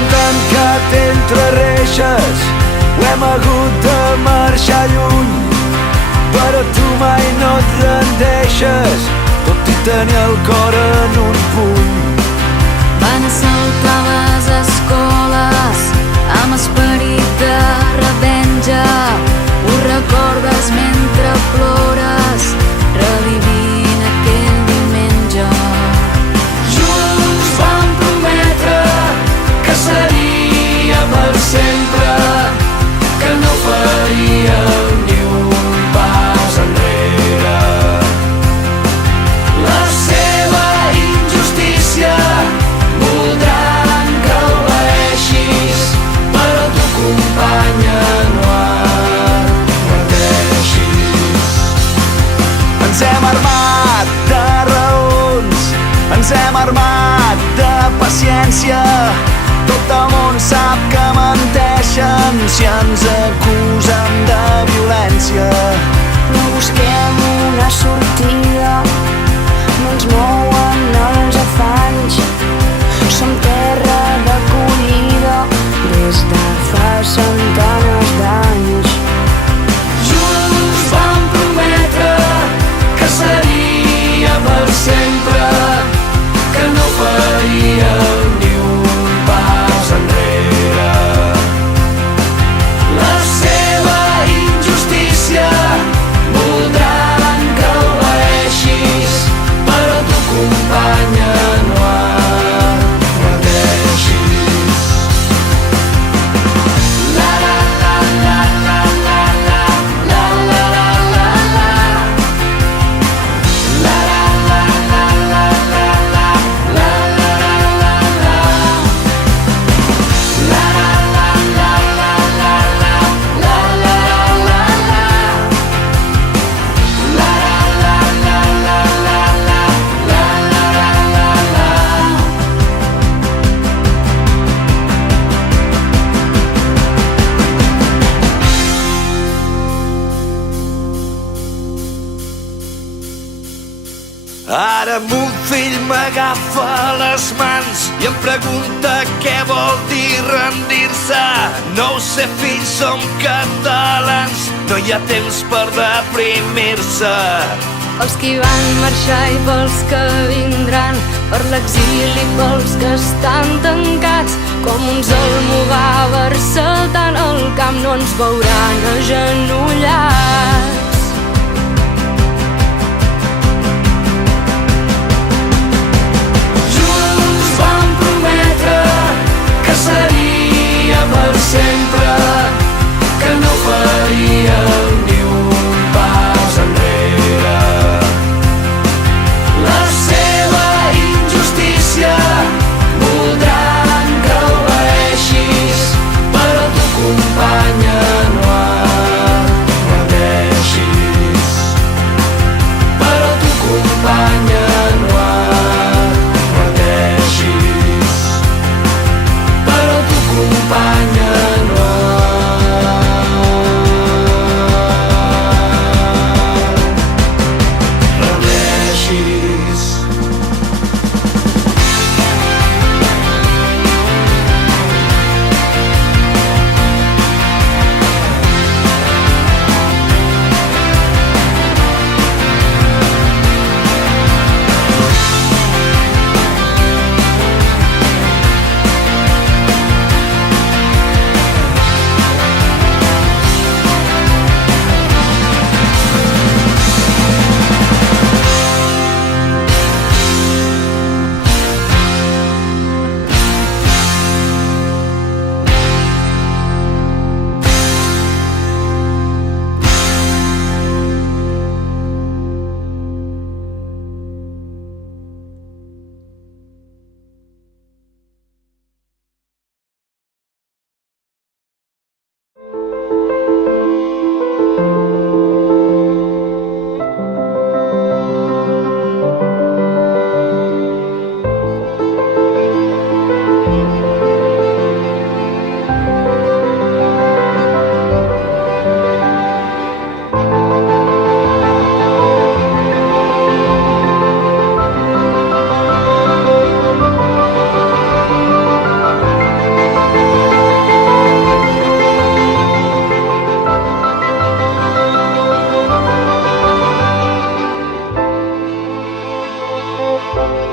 hem tancat entre reixes, ho hem hagut de marxar lluny, però tu mai no et rendeixes, tot i tenir el cor en un puny. Van assaltar les escoles amb esperit de revenja. Ho recordes mentre plores, revivint aquell diumenge. Junts vam prometre que seria per sempre, que no faríem ni un pas enrere. La seva injustícia voldran que obeeixis, però tu, companya, no adverteixis. Ens hem armat de raons, ens hem armat de paciència, tot el món sap que menteixen si ens acusen de violència. No busquem una sortida, no ens mouen els afanys, som terra d'acollida des de fa centenars d'anys. Junts vam prometre que seria per sempre, que no faríem ni un pas enrere. La seva injustícia voldran que obeeixis, però tu, companya, no adverteixis. La la la la la la la la la la la la. La la la la la la la la la la la. La la la la la la la la la la la. La la la la la la la la la la la. Ara mon fill m'agafa les mans i em pregunta què vol dir rendir-se. No ho sé, fill, som catalans, no hi ha temps per deprimir-se. Pels qui van marxar i pels que vindran, per l'exili, pels que estan tancats com uns almogàvers saltant al camp, no ens veuran agenollats. Junts vam prometre que seria per sempre, que no faríem ni un pas enrere. La seva injustícia voldran que obeeixis, però tu, companya, no adverteixis. Però tu, companya, no adverteixis. Però tu, companya, no adverteixis. Thank